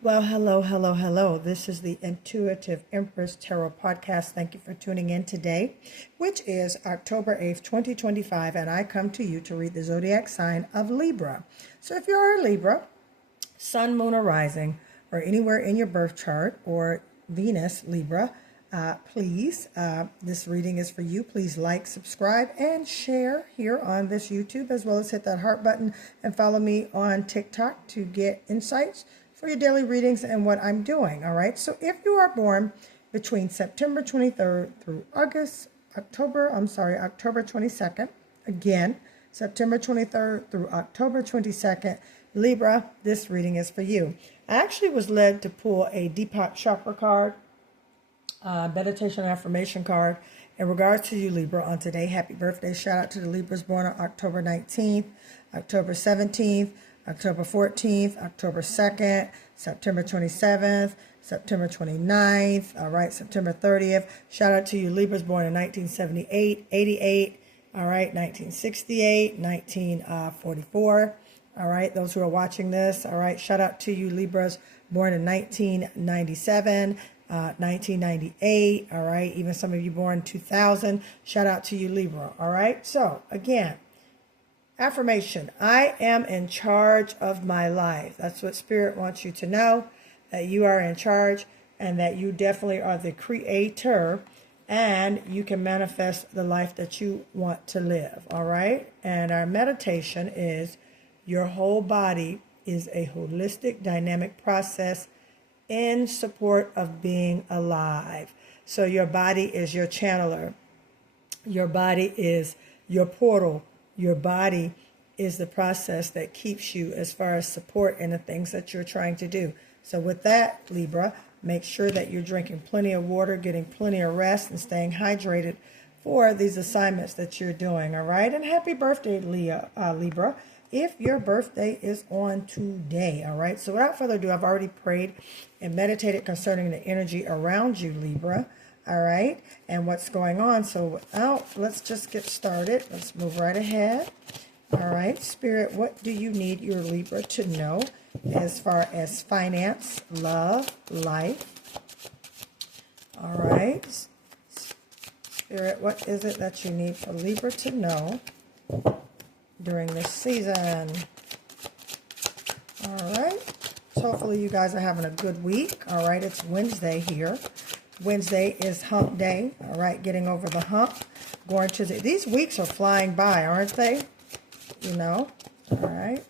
Well, hello, hello, hello. This is the Intuitive Empress Tarot Podcast. Thank you for tuning in today, which is October 8th, 2025, and I come to you to read the zodiac sign of Libra. So if you are a Libra, Sun, Moon, or Rising, or anywhere in your birth chart, or Venus, Libra, please, this reading is for you. Please like, subscribe, and share here on this YouTube, as well as hit that heart button and follow me on TikTok to get insights for your daily readings and what I'm doing. All right. So if you are born between September 23rd through October 22nd, again, September 23rd through October 22nd, Libra, this reading is for you. I actually was led to pull a Deepak Chakra card, meditation affirmation card in regards to you, Libra, on today. Happy birthday. Shout out to the Libras born on October 19th, October 17th, October 14th, October 2nd, September 27th, September 29th, all right, September 30th. Shout out to you, Libras born in 1978, 88, all right, 1968, 1944, all right, those who are watching this, all right, shout out to you, Libras born in 1997, 1998, all right, even some of you born in 2000, shout out to you, Libra, all right. So, again, affirmation: I am in charge of my life. That's what Spirit wants you to know, that you are in charge and that you definitely are the creator and you can manifest the life that you want to live. All right. And our meditation is your whole body is a holistic, dynamic process in support of being alive. So your body is your channeler. Your body is your portal. Your body is the process that keeps you as far as support in the things that you're trying to do. So with that, Libra, make sure that you're drinking plenty of water, getting plenty of rest, and staying hydrated for these assignments that you're doing, all right? And happy birthday, Libra, if your birthday is on today, all right? So without further ado, I've already prayed and meditated concerning the energy around you, Libra. All right, and what's going on. So let's just get started. Let's move right ahead. All right, Spirit, what do you need your Libra to know as far as finance, love, life? All right, Spirit, what is it that you need for Libra to know during this season? All right, so hopefully you guys are having a good week. All right, it's Wednesday here. Wednesday is hump day, all right, getting over the hump, going to these weeks are flying by, aren't they? You know, all right.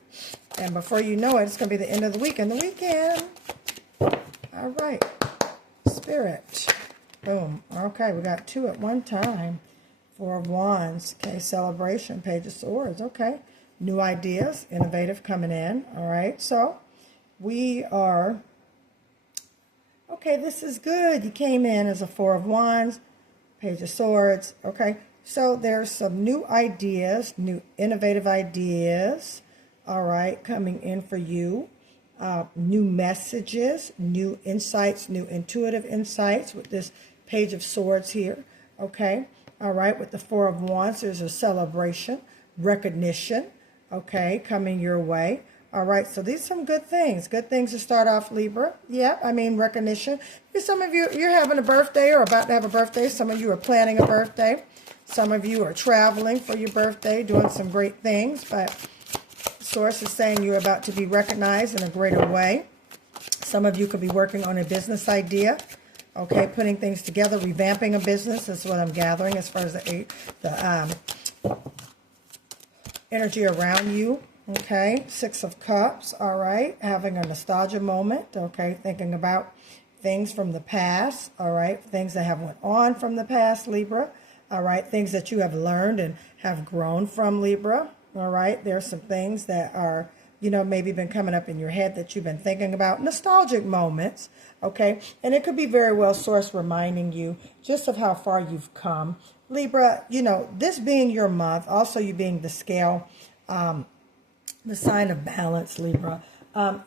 And before you know it, it's going to be the end of the week and the weekend. All right, Spirit, boom. Okay, we got two at one time. Four of Wands, okay, celebration, Page of Swords, okay. New ideas, innovative coming in, all right. So we are... okay, this is good. You came in as a Four of Wands, Page of Swords. Okay, so there's some new ideas, new innovative ideas, all right, coming in for you. New messages, new insights, new intuitive insights with this Page of Swords here. Okay, all right, with the Four of Wands, there's a celebration, recognition, okay, coming your way. All right, so these are some good things. Good things to start off, Libra. Yeah, I mean, recognition. Some of you, you're having a birthday or about to have a birthday. Some of you are planning a birthday. Some of you are traveling for your birthday, doing some great things. But Source is saying you're about to be recognized in a greater way. Some of you could be working on a business idea. Okay, putting things together, revamping a business is what I'm gathering as far as the energy around you. Okay, Six of Cups, all right, having a nostalgia moment, okay, thinking about things from the past, all right, things that have went on from the past, Libra, all right, things that you have learned and have grown from, Libra, all right, there's some things that are, you know, maybe been coming up in your head that you've been thinking about, nostalgic moments, okay, and it could be very well Source reminding you just of how far you've come, Libra, you know, this being your month, also you being the scale, the sign of balance, Libra.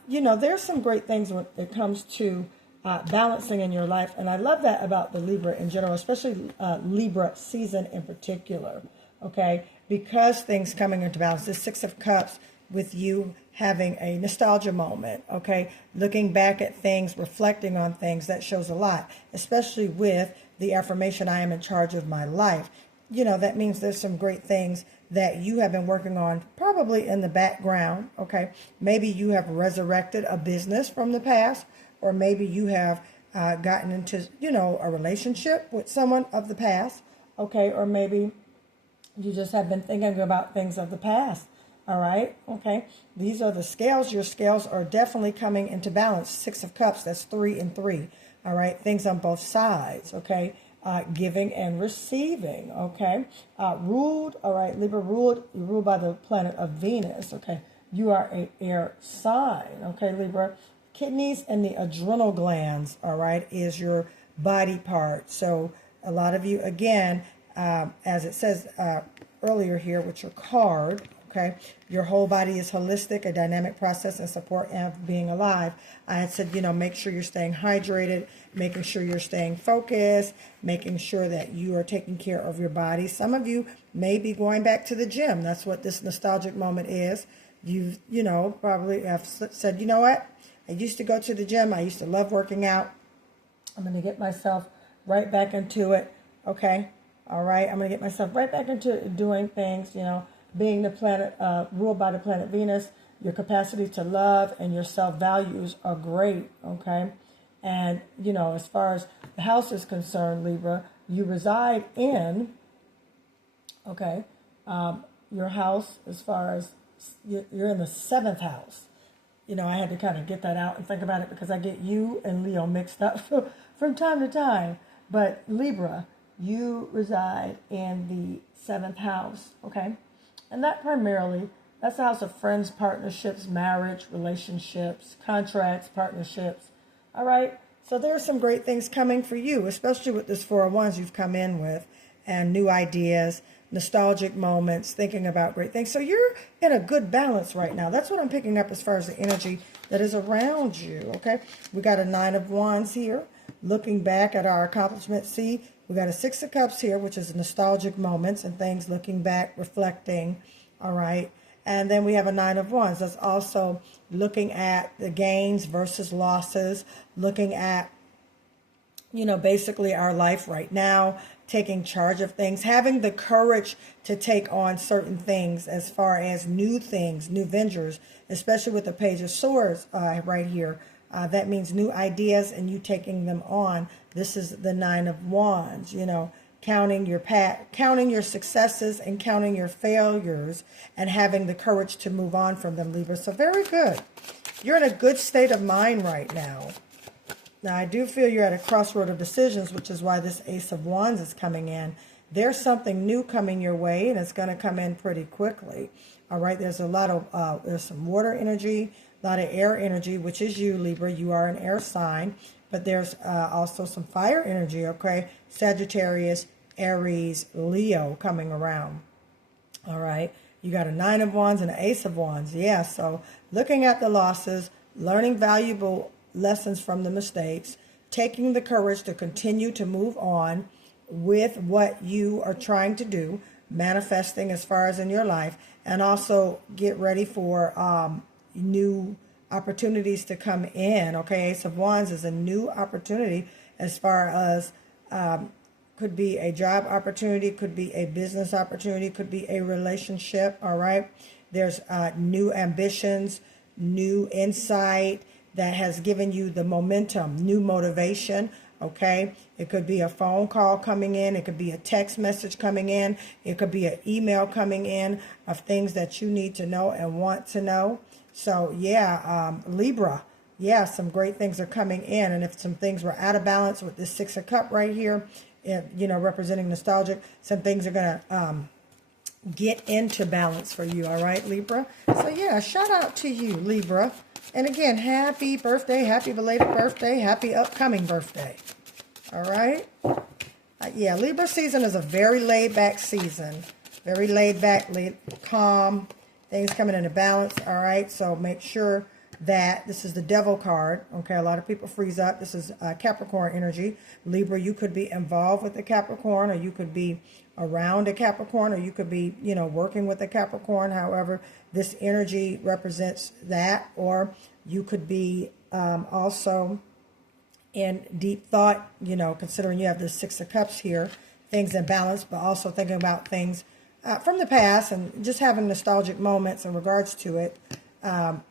You know, there's some great things when it comes to balancing in your life. And I love that about the Libra in general, especially Libra season in particular. Okay, because things coming into balance. This Six of Cups with you having a nostalgia moment, okay? Looking back at things, reflecting on things, that shows a lot, especially with the affirmation, I am in charge of my life. You know, that means there's some great things that you have been working on probably in the background, okay? Maybe you have resurrected a business from the past, or maybe you have gotten into, you know, a relationship with someone of the past, okay? Or maybe you just have been thinking about things of the past, all right? Okay, these are the scales. Your scales are definitely coming into balance. 6 of Cups, that's 3 and 3, all right? Things on both sides, okay? Giving and receiving, okay? Ruled, all right, Libra ruled, you're ruled by the planet of Venus, okay? You are an air sign, okay, Libra? Kidneys and the adrenal glands, all right, is your body part. So a lot of you, again, as it says earlier here with your card, okay, your whole body is holistic, a dynamic process and support of being alive. I had said, you know, make sure you're staying hydrated, making sure you're staying focused, making sure that you are taking care of your body. Some of you may be going back to the gym. That's what this nostalgic moment is. You know, probably have said, you know what? I used to go to the gym. I used to love working out. I'm going to get myself right back into it, okay? All right, I'm going to get myself right back into doing things, you know, being the planet, ruled by the planet Venus. Your capacity to love and your self-values are great, okay? And, you know, as far as the house is concerned, Libra, you reside in, okay, your house as far as, you're in the 7th house. You know, I had to kind of get that out and think about it because I get you and Leo mixed up from time to time. But Libra, you reside in the 7th house, okay? And that primarily, that's the house of friends, partnerships, marriage, relationships, contracts, partnerships, all right? So there are some great things coming for you, especially with this 4 of Wands you've come in with, and new ideas, nostalgic moments, thinking about great things. So you're in a good balance right now. That's what I'm picking up as far as the energy that is around you, okay? We got a 9 of Wands here, looking back at our accomplishments. See, we got a 6 of Cups here, which is nostalgic moments and things, looking back, reflecting, all right? And then we have a 9 of Wands. That's also looking at the gains versus losses, looking at, you know, basically our life right now, taking charge of things, having the courage to take on certain things as far as new things, new ventures, especially with the Page of Swords right here. That means new ideas and you taking them on. This is the 9 of Wands, you know, counting your successes and counting your failures and having the courage to move on from them, Libra. So very good. You're in a good state of mind right now. Now, I do feel you're at a crossroad of decisions, which is why this Ace of Wands is coming in. There's something new coming your way, and it's going to come in pretty quickly. All right, there's a lot of, there's some water energy, a lot of air energy, which is you, Libra. You are an air sign, but there's also some fire energy, okay? Sagittarius, Aries, Leo coming around. All right, you got a 9 of Wands and an Ace of Wands. Yeah, so looking at the losses, learning valuable lessons from the mistakes, taking the courage to continue to move on with what you are trying to do, manifesting as far as in your life, and also get ready for new opportunities to come in. Okay, Ace of Wands is a new opportunity as far as could be a job opportunity, could be a business opportunity, could be a relationship. All right, there's new ambitions, new insight that has given you the momentum, new motivation, okay? It could be a phone call coming in. It could be a text message coming in. It could be an email coming in of things that you need to know and want to know. So, yeah, Libra, yeah, some great things are coming in. And if some things were out of balance with this 6 of Cups right here, you know, representing nostalgic, some things are going to get into balance for you, all right, Libra? So, yeah, shout out to you, Libra. And again, happy birthday, happy belated birthday, happy upcoming birthday. All right? Yeah, Libra season is a very laid-back season. Very laid-back, calm, things coming into balance. All right? So make sure that this is the devil card. Okay, a lot of people freeze up. This is Capricorn energy. Libra, you could be involved with the Capricorn, or you could be around a Capricorn, or you could be, working with a Capricorn. However, this energy represents that. Or you could be also in deep thought, considering you have the Six of Cups here, things in balance, but also thinking about things from the past and just having nostalgic moments in regards to it.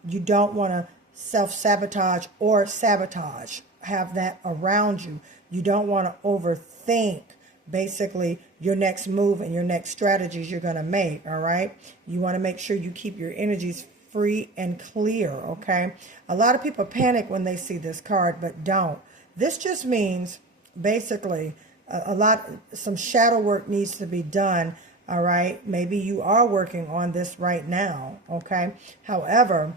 You don't want to self-sabotage or sabotage, have that around you. You don't want to overthink basically your next move and your next strategies you're going to make, all right? You want to make sure you keep your energies free and clear, okay? A lot of people panic when they see this card, but don't. This just means basically some shadow work needs to be done, all right? Maybe you are working on this right now, okay? However,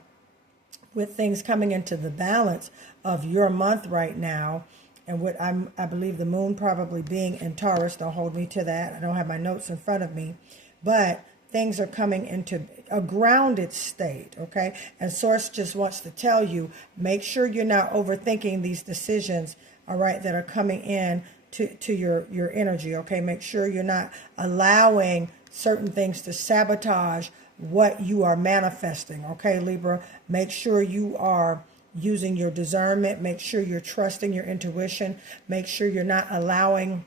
with things coming into the balance of your month right now, and what I believe the moon probably being in Taurus, don't hold me to that. I don't have my notes in front of me, but things are coming into a grounded state, okay? And Source just wants to tell you, make sure you're not overthinking these decisions, all right, that are coming in to your energy, okay? Make sure you're not allowing certain things to sabotage what you are manifesting, okay, Libra? Make sure you are using your discernment. Make sure you're trusting your intuition. Make sure you're not allowing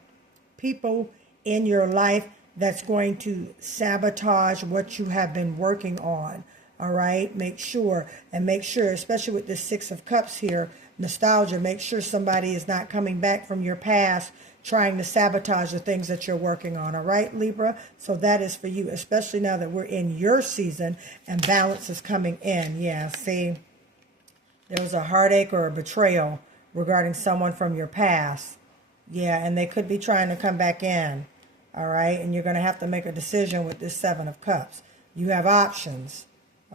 people in your life that's going to sabotage what you have been working on. All right. Make sure, especially with this Six of Cups here, nostalgia, make sure somebody is not coming back from your past trying to sabotage the things that you're working on. All right, Libra. So that is for you, especially now that we're in your season and balance is coming in. Yeah. See, there was a heartache or a betrayal regarding someone from your past. Yeah. And they could be trying to come back in. All right. And you're going to have to make a decision with this Seven of Cups. You have options.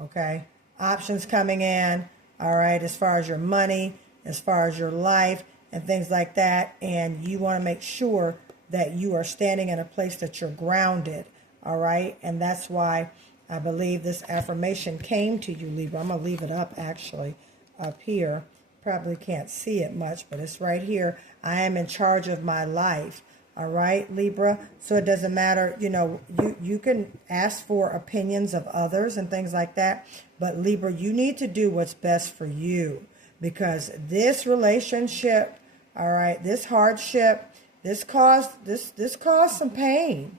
Okay. Options coming in. All right. As far as your money, as far as your life and things like that. And you want to make sure that you are standing in a place that you're grounded. All right. And that's why I believe this affirmation came to you, Libra. I'm going to leave it up actually up here. Probably can't see it much, but it's right here. I am in charge of my life. All right, Libra. So it doesn't matter, you can ask for opinions of others and things like that. But Libra, you need to do what's best for you, because this relationship, all right, this hardship, this caused some pain,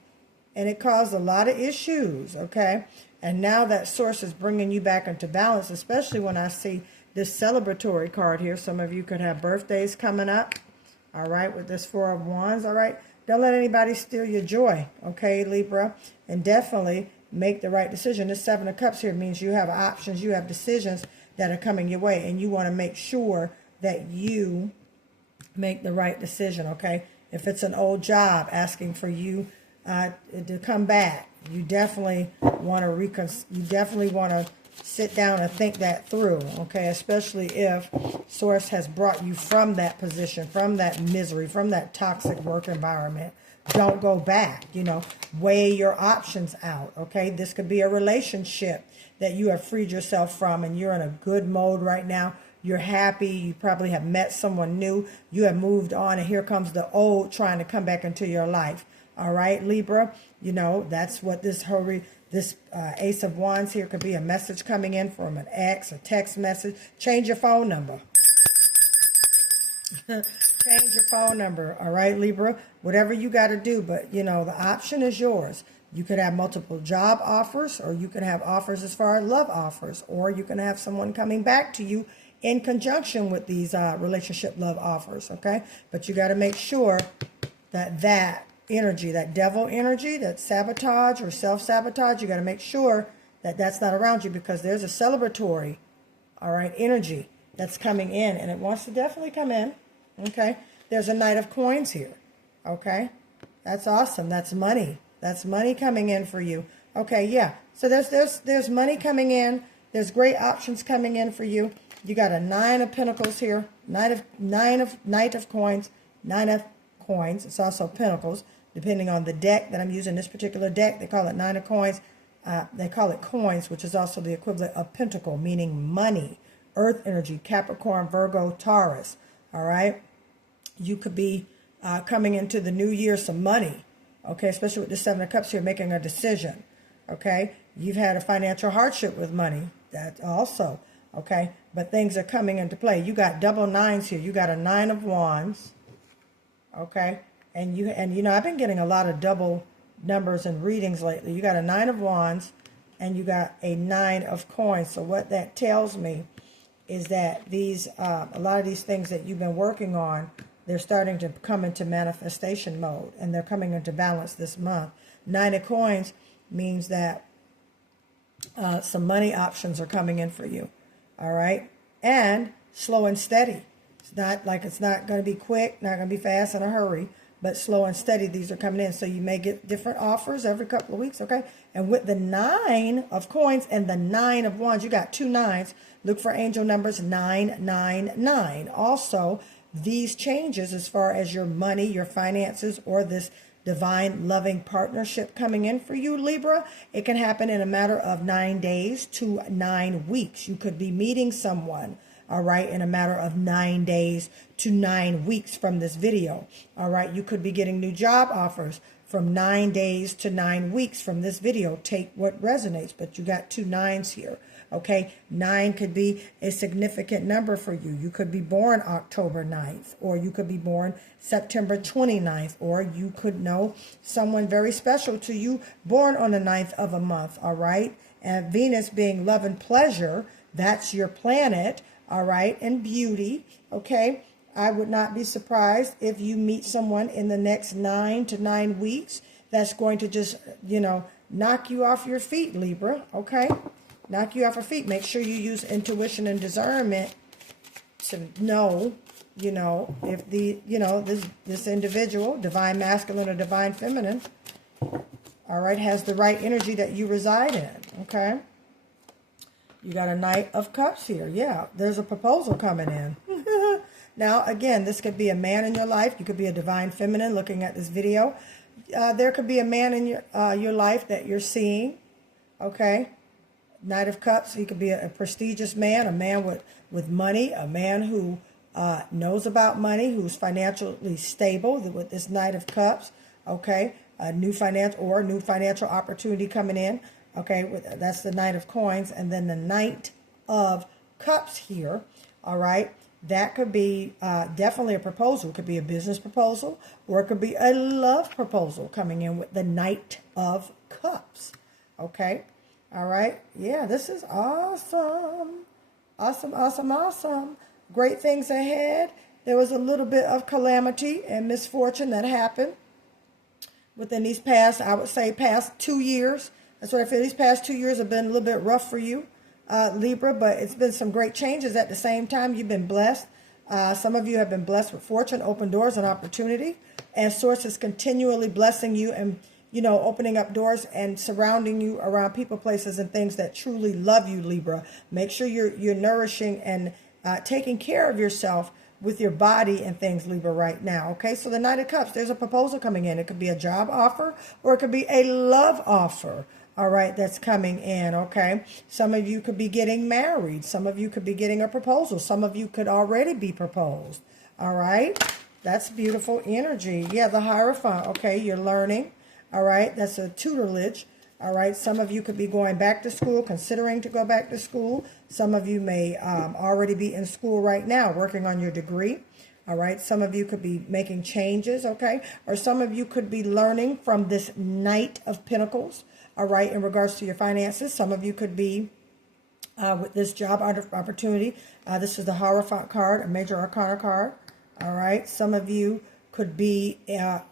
and it caused a lot of issues. Okay. And now that Source is bringing you back into balance, especially when I see this celebratory card here. Some of you could have birthdays coming up. All right, with this Four of Wands, all right? Don't let anybody steal your joy, okay, Libra? And definitely make the right decision. This Seven of Cups here means you have options, you have decisions that are coming your way, and you want to make sure that you make the right decision, okay? If it's an old job asking for you to come back, you definitely want to sit down and think that through, okay? Especially if Source has brought you from that position, from that misery, from that toxic work environment. Don't go back, weigh your options out, okay? This could be a relationship that you have freed yourself from and you're in a good mode right now. You're happy. You probably have met someone new. You have moved on, and here comes the old trying to come back into your life. All right, Libra, that's what this Ace of Wands here could be, a message coming in from an ex, a text message. Change your phone number. Change your phone number. All right, Libra, whatever you got to do. But, the option is yours. You could have multiple job offers, or you can have offers as far as love offers, or you can have someone coming back to you in conjunction with these relationship love offers. Okay. But you got to make sure that energy, that devil energy, that sabotage or self-sabotage, you got to make sure that that's not around you, because there's a celebratory, all right, energy that's coming in, and it wants to definitely come in, okay? There's a Knight of Coins here, okay? That's awesome. That's money. That's money coming in for you. Okay, yeah. So there's money coming in. There's great options coming in for you. You got a Nine of Pentacles here, Knight of Coins, Nine of Coins. It's also Pentacles. Depending on the deck that I'm using, this particular deck, they call it Nine of Coins. They call it Coins, which is also the equivalent of Pentacle, meaning money. earth energy, Capricorn, Virgo, Taurus. All right. You could be coming into the new year some money. Okay. Especially with the Seven of Cups here, making a decision. Okay. You've had a financial hardship with money. That also. Okay. But things are coming into play. You got double nines here. You got a 9 of Wands. Okay. And you know, I've been getting a lot of double numbers and readings lately. You got a 9 of Wands and you got a 9 of Coins. So what that tells me is that these a lot of these things that you've been working on, they're starting to come into manifestation mode, and they're coming into balance this month. 9 of Coins means that some money options are coming in for you. All right. And slow and steady. It's not like it's not going to be quick, not going to be fast in a hurry, but slow and steady. These are coming in. So you may get different offers every couple of weeks. Okay. And with the 9 of Coins and the 9 of Wands, you got 2 9s. Look for angel numbers 999. Also, these changes as far as your money, your finances, or this divine loving partnership coming in for you, Libra, it can happen in a matter of 9 days to 9 weeks. You could be meeting someone, all right, in a matter of 9 days to 9 weeks from this video. All right, you could be getting new job offers from 9 days to 9 weeks from this video. Take what resonates, but you got 2 9s here. Okay, 9 could be a significant number for you. You could be born October 9th, or you could be born September 29th, or you could know someone very special to you born on the 9th of a month, all right? And Venus being love and pleasure, that's your planet, all right, and beauty, okay? I would not be surprised if you meet someone in the next 9 to 9 weeks that's going to just, you know, knock you off your feet, Libra, okay? Knock you off your feet. Make sure you use intuition and discernment to know, you know, if the, you know, this individual, divine masculine or divine feminine, all right, has the right energy that you reside in, okay? You got a Knight of Cups here. Yeah, there's a proposal coming in. Now, again, this could be a man in your life. You could be a divine feminine looking at this video. There could be a man in your life that you're seeing, okay? Knight of Cups, he could be a prestigious man, a man with money, a man who knows about money, who's financially stable with this Knight of Cups, okay? A new financial opportunity coming in, okay? That's the Knight of Coins, and then the Knight of Cups here, all right? That could be definitely a proposal. It could be a business proposal, or it could be a love proposal coming in with the Knight of Cups, okay? All right. Yeah, this is awesome. Awesome, awesome, awesome. Great things ahead. There was a little bit of calamity and misfortune that happened within these past, I would say, past 2 years. That's what I feel. These past 2 years have been a little bit rough for you, Libra, but it's been some great changes at the same time. You've been blessed. Some of you have been blessed with fortune, open doors, and opportunity. And Source is continually blessing you and, you know, opening up doors and surrounding you around people, places, and things that truly love you, Libra. Make sure you're nourishing and taking care of yourself with your body and things, Libra, right now. Okay, so the Knight of Cups, there's a proposal coming in. It could be a job offer, or it could be a love offer, all right, that's coming in, okay? Some of you could be getting married. Some of you could be getting a proposal. Some of you could already be proposed, all right? That's beautiful energy. Yeah, the Hierophant, okay, you're learning. All right, that's a tutelage. All right, some of you could be going back to school, considering to go back to school. Some of you may already be in school right now, working on your degree. All right, some of you could be making changes, okay? Or some of you could be learning from this Knight of Pentacles, all right, in regards to your finances. Some of you could be with this job opportunity. This is the Hierophant card, a Major Arcana card. All right, some of you could be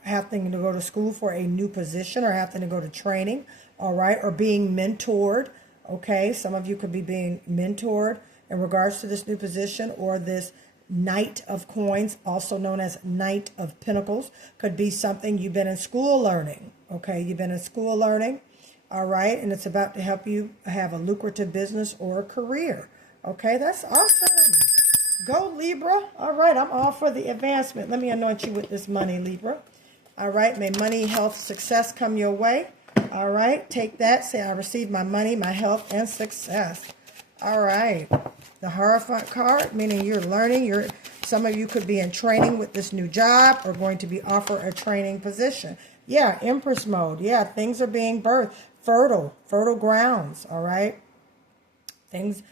having to go to school for a new position, or having to go to training, all right, or being mentored, okay? Some of you could be being mentored in regards to this new position, or this Knight of Coins, also known as Knight of Pentacles, could be something you've been in school learning, okay? You've been in school learning, all right, and it's about to help you have a lucrative business or a career, okay? That's awesome. Go, Libra. All right, I'm all for the advancement. Let me anoint you with this money, Libra. All right, may money, health, success come your way. All right, take that. Say, I receive my money, my health, and success. All right. The Hierophant card, meaning you're learning. Some of you could be in training with this new job or going to be offered a training position. Yeah, Empress mode. Yeah, things are being birthed. Fertile grounds. All right. Things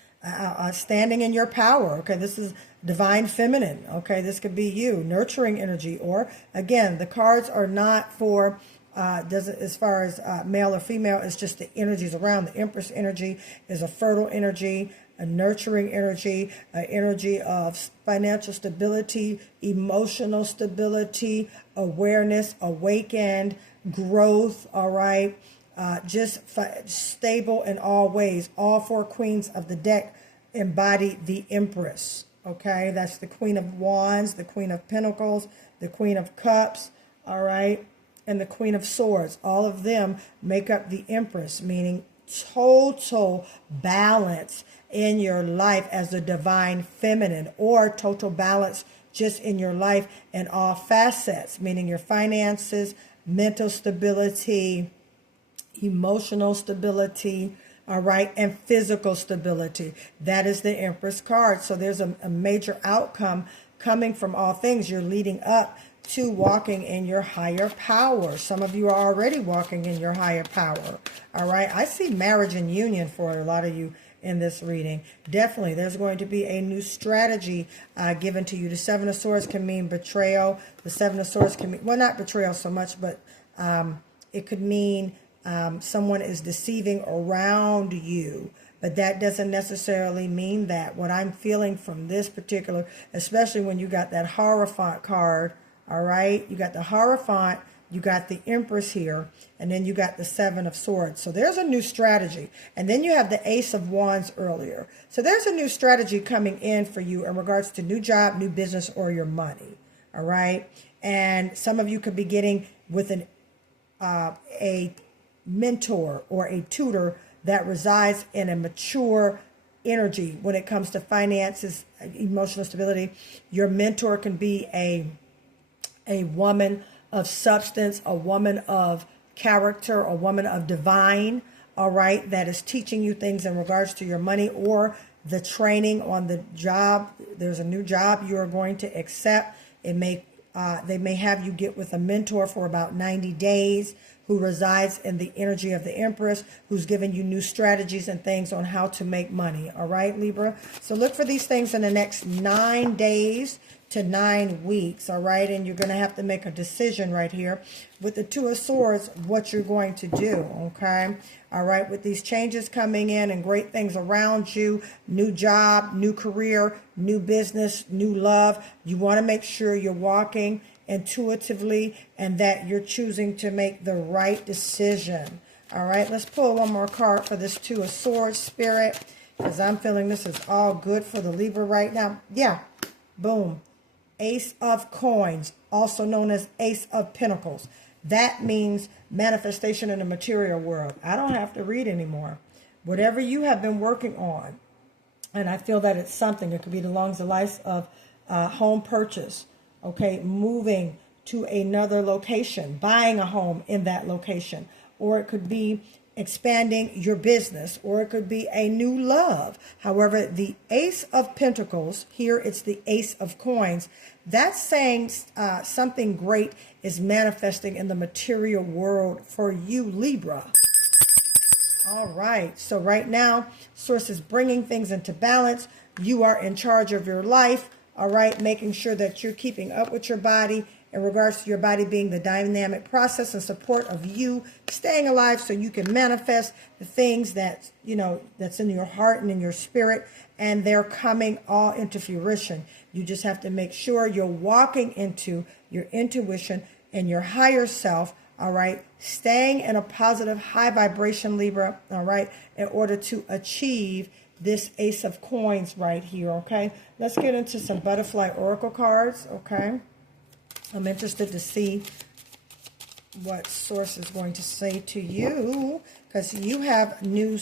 standing in your power. Okay, this is divine feminine. Okay, this could be you, nurturing energy. Or again, the cards are not for as far as male or female. It's just the energies around. The Empress energy is a fertile energy, a nurturing energy, an energy of financial stability, emotional stability, awareness, awakened, growth. All right. Just stable in all ways. All four queens of the deck embody the Empress. Okay, that's the Queen of Wands, the Queen of Pentacles, the Queen of Cups, all right, and the Queen of Swords. All of them make up the Empress, meaning total balance in your life as the divine feminine, or total balance just in your life in all facets, meaning your finances, mental stability, emotional stability, all right, and physical stability. That is the Empress card. So there's a major outcome coming from all things. You're leading up to walking in your higher power. Some of you are already walking in your higher power, all right? I see marriage and union for a lot of you in this reading. Definitely, there's going to be a new strategy given to you. The Seven of Swords can mean betrayal. The Seven of Swords can mean, well, not betrayal so much, but it could mean someone is deceiving around you, but that doesn't necessarily mean that. What I'm feeling from this particular, especially when you got that Hierophant card, all right, you got the Hierophant, you got the Empress here, and then you got the Seven of Swords. So there's a new strategy. And then you have the Ace of Wands earlier. So there's a new strategy coming in for you in regards to new job, new business, or your money, all right? And some of you could be getting with a mentor or a tutor that resides in a mature energy when it comes to finances, emotional stability. Your mentor can be a woman of substance, a woman of character, a woman of divine, all right, that is teaching you things in regards to your money or the training on the job. There's a new job you are going to accept. They may have you get with a mentor for about 90 days who resides in the energy of the Empress, who's giving you new strategies and things on how to make money. All right, Libra? So look for these things in the next 9 days to 9 weeks. All right, and you're going to have to make a decision right here with the Two of Swords, what you're going to do. Okay, all right, with these changes coming in and great things around you, new job, new career, new business, new love, you want to make sure you're walking intuitively and that you're choosing to make the right decision. All right, let's pull one more card for this Two of Swords, Spirit, because I'm feeling this is all good for the Libra right now. Yeah, boom. Ace of Coins, also known as Ace of Pentacles. That means manifestation in the material world. I don't have to read anymore. Whatever you have been working on, and I feel that it's something. It could be along the lines of home purchase, okay, moving to another location, buying a home in that location, or it could be expanding your business, or it could be a new love. However, the Ace of Pentacles, here it's the Ace of Coins, that's saying something great is manifesting in the material world for you, Libra. All right, so right now, Source is bringing things into balance. You are in charge of your life, all right, making sure that you're keeping up with your body in regards to your body being the dynamic process and support of you staying alive so you can manifest the things that, you know, that's in your heart and in your spirit, and they're coming all into fruition. You just have to make sure you're walking into your intuition and your higher self, all right, staying in a positive, high vibration, Libra, all right, in order to achieve this Ace of Coins right here, okay? Let's get into some Butterfly Oracle cards, okay? I'm interested to see what Source is going to say to you, because you have new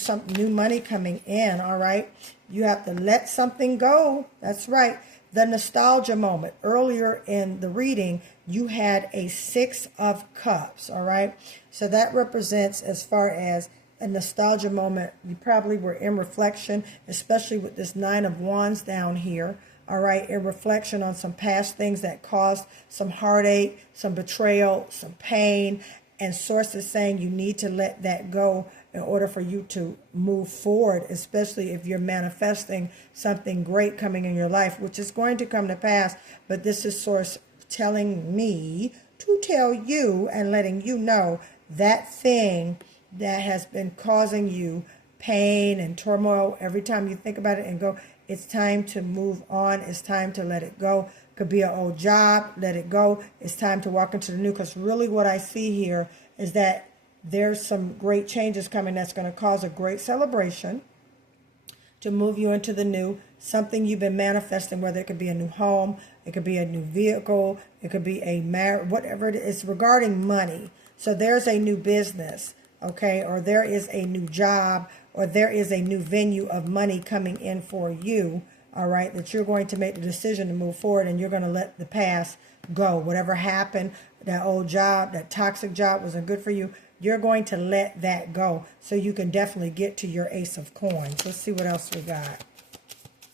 money coming in, all right? You have to let something go. That's right. The nostalgia moment. Earlier in the reading, you had a Six of Cups, all right? So that represents as far as a nostalgia moment. You probably were in reflection, especially with this Nine of Wands down here. All right, in reflection on some past things that caused some heartache, some betrayal, some pain, and Source is saying you need to let that go in order for you to move forward, especially if you're manifesting something great coming in your life, which is going to come to pass. But this is Source telling me to tell you and letting you know that thing that has been causing you pain and turmoil every time you think about it and go, it's time to move on. It's time to let it go. Could be an old job, let it go. It's time to walk into the new, because really what I see here is that there's some great changes coming that's going to cause a great celebration to move you into the new, something you've been manifesting, whether it could be a new home, it could be a new vehicle, it could be a marriage, whatever it is regarding money. So there's a new business, okay, or there is a new job, or there is a new venue of money coming in for you, all right, that you're going to make the decision to move forward, and you're going to let the past go. Whatever happened, that old job, that toxic job wasn't good for you, you're going to let that go so you can definitely get to your Ace of Coins. Let's see what else we got.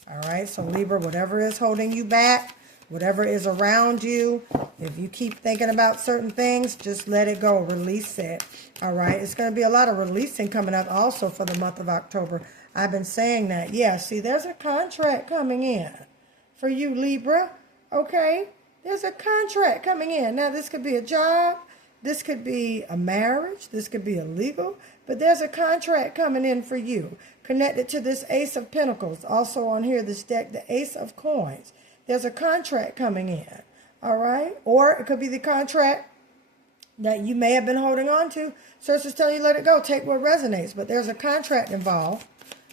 All right, so Libra, whatever is holding you back, whatever is around you, if you keep thinking about certain things, just let it go. Release it. All right, it's going to be a lot of releasing coming up also for the month of October. I've been saying that. Yeah, see, there's a contract coming in for you, Libra. Okay, there's a contract coming in. Now, this could be a job. This could be a marriage. This could be a legal. But there's a contract coming in for you. Connected to this Ace of Pentacles. Also on here, this deck, the Ace of Coins. There's a contract coming in. All right? Or it could be the contract that you may have been holding on to. Source is telling you let it go. Take what resonates. But there's a contract involved.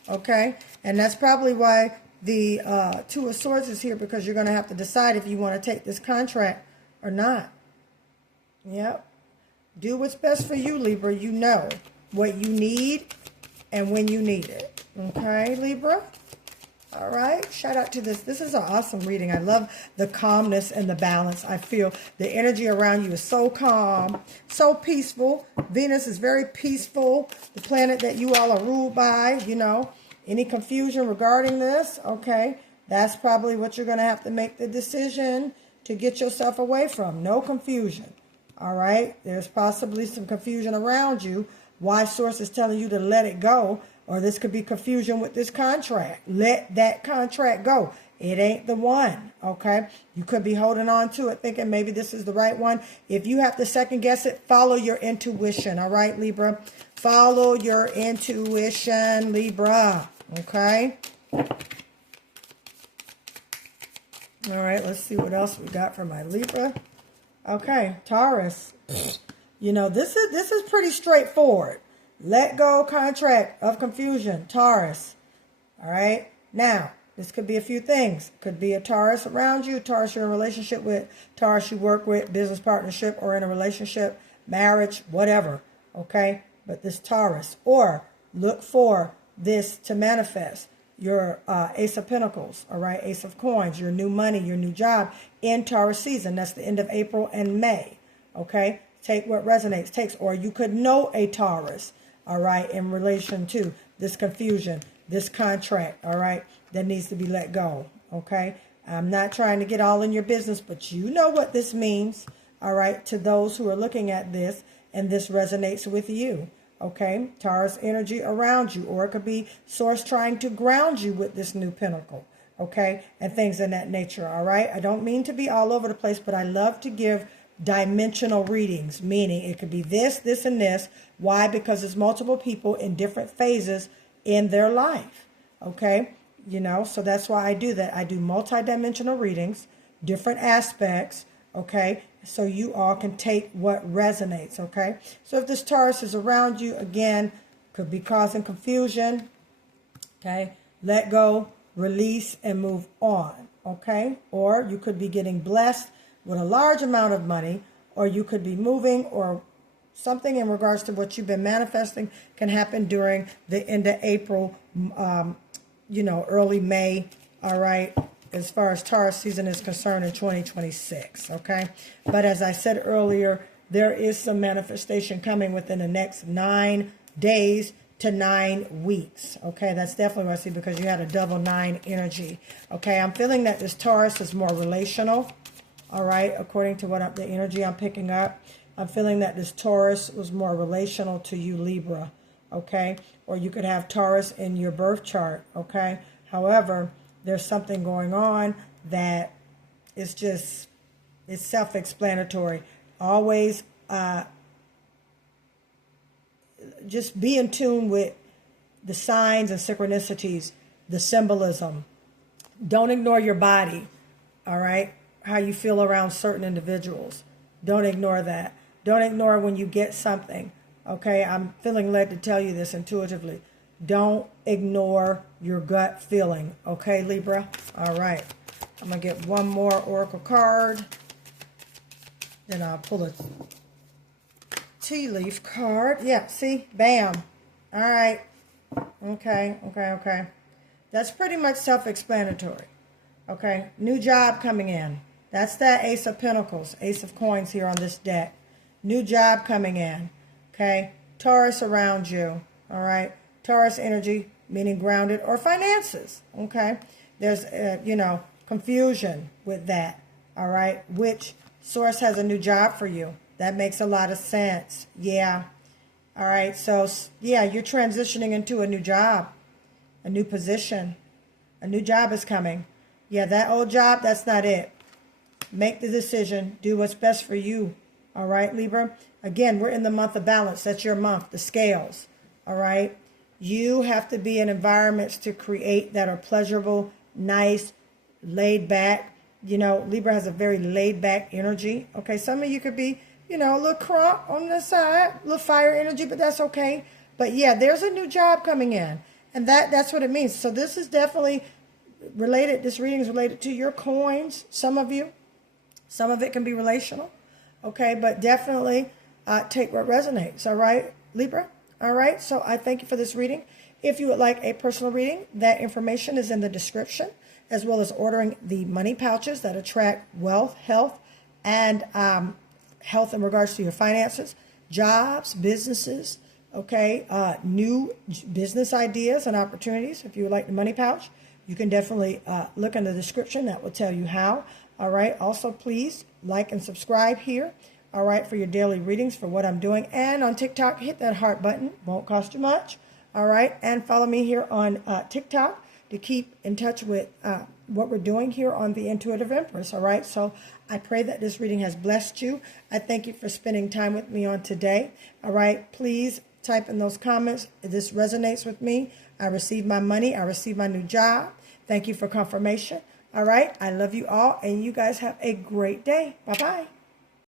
Okay? And that's probably why the Two of Swords is here, because you're going to have to decide if you want to take this contract or not. Yep. Do what's best for you, Libra. You know what you need and when you need it. Okay, Libra? All right. Shout out to this. This is an awesome reading. I love the calmness and the balance. I feel the energy around you is so calm, so peaceful. Venus is very peaceful. The planet that you all are ruled by, you know. Any confusion regarding this? Okay. That's probably what you're going to have to make the decision to get yourself away from. No confusion. All right, there's possibly some confusion around you. Why Source is telling you to let it go, or this could be confusion with this contract. Let that contract go. It ain't the one, okay? You could be holding on to it thinking maybe this is the right one. If you have to second guess it, follow your intuition, all right, Libra? Follow your intuition, Libra, okay? All right, let's see what else we got for my Libra. Okay, Taurus. You know, this is pretty straightforward. Let go contract of confusion, Taurus. All right. Now, this could be a few things. Could be a Taurus around you, Taurus you're in a relationship with, Taurus you work with, business partnership or in a relationship, marriage, whatever. Okay. But this Taurus, or look for this to manifest. Your Ace of Pentacles, all right, Ace of Coins, your new money, your new job in Taurus season. That's the end of April and May, okay? Take what resonates, takes. Or you could know a Taurus, all right, in relation to this confusion, this contract, all right, that needs to be let go, okay? I'm not trying to get all in your business, but you know what this means, all right, to those who are looking at this, and this resonates with you. Okay, Taurus energy around you, or it could be Source trying to ground you with this new pentacle, okay, and things in that nature, all right? I don't mean to be all over the place, but I love to give dimensional readings, meaning it could be this, this, and this. Why? Because there's multiple people in different phases in their life, okay? You know, so that's why I do that. I do multi-dimensional readings, different aspects, okay? So you all can take what resonates, okay? So if this Taurus is around you, again, could be causing confusion, okay? Let go, release, and move on, okay? Or you could be getting blessed with a large amount of money, or you could be moving, or something in regards to what you've been manifesting can happen during the end of April, you know, early May, all right? As far as Taurus season is concerned in 2026, okay? But as I said earlier, there is some manifestation coming within the next 9 days to 9 weeks. Okay, that's definitely what I see because you had a double 9 energy. Okay, I'm feeling that this Taurus is more relational. All right, according to the energy I'm picking up, I'm feeling that this Taurus was more relational to you, Libra. Okay, or you could have Taurus in your birth chart. Okay, however, there's something going on that is it's self-explanatory. Always just be in tune with the signs and synchronicities, the symbolism. Don't ignore your body, all right? How you feel around certain individuals. Don't ignore that. Don't ignore when you get something, okay? I'm feeling led to tell you this intuitively. Don't ignore your gut feeling, okay, Libra? All right. I'm going to get one more oracle card. Then I'll pull a tea leaf card. Yeah, see? Bam. All right. Okay. That's pretty much self-explanatory. Okay. New job coming in. That's that Ace of Pentacles, Ace of Coins here on this deck. New job coming in. Okay. Taurus around you. All right. Taurus energy, meaning grounded or finances. Okay. There's, confusion with that. All right. Which source has a new job for you? That makes a lot of sense. Yeah. All right. So, yeah, you're transitioning into a new job, a new position. A new job is coming. Yeah, that old job, that's not it. Make the decision. Do what's best for you. All right, Libra? Again, we're in the month of balance. That's your month, the scales. All right? You have to be in environments to create that are pleasurable, nice, laid back. Libra has a very laid back energy. Okay, some of you could be, a little crump on the side, a little fire energy, but that's okay. But yeah, there's a new job coming in. And that's what it means. So this is definitely related. This reading is related to your coins, some of you. Some of it can be relational. Okay, but definitely take what resonates. All right, Libra? All right, so I thank you for this reading. If you would like a personal reading, that information is in the description, as well as ordering the money pouches that attract wealth, health, and health in regards to your finances, jobs, businesses, okay, new business ideas and opportunities. If you would like the money pouch, you can definitely look in the description. That will tell you how. All right. Also, please like and subscribe here. All right, for your daily readings for what I'm doing. And on TikTok, hit that heart button. Won't cost you much. All right. And follow me here on TikTok to keep in touch with what we're doing here on the Intuitive Empress. All right. So I pray that this reading has blessed you. I thank you for spending time with me on today. All right. Please type in those comments. If this resonates with me, I received my money. I received my new job. Thank you for confirmation. All right. I love you all. And you guys have a great day. Bye-bye.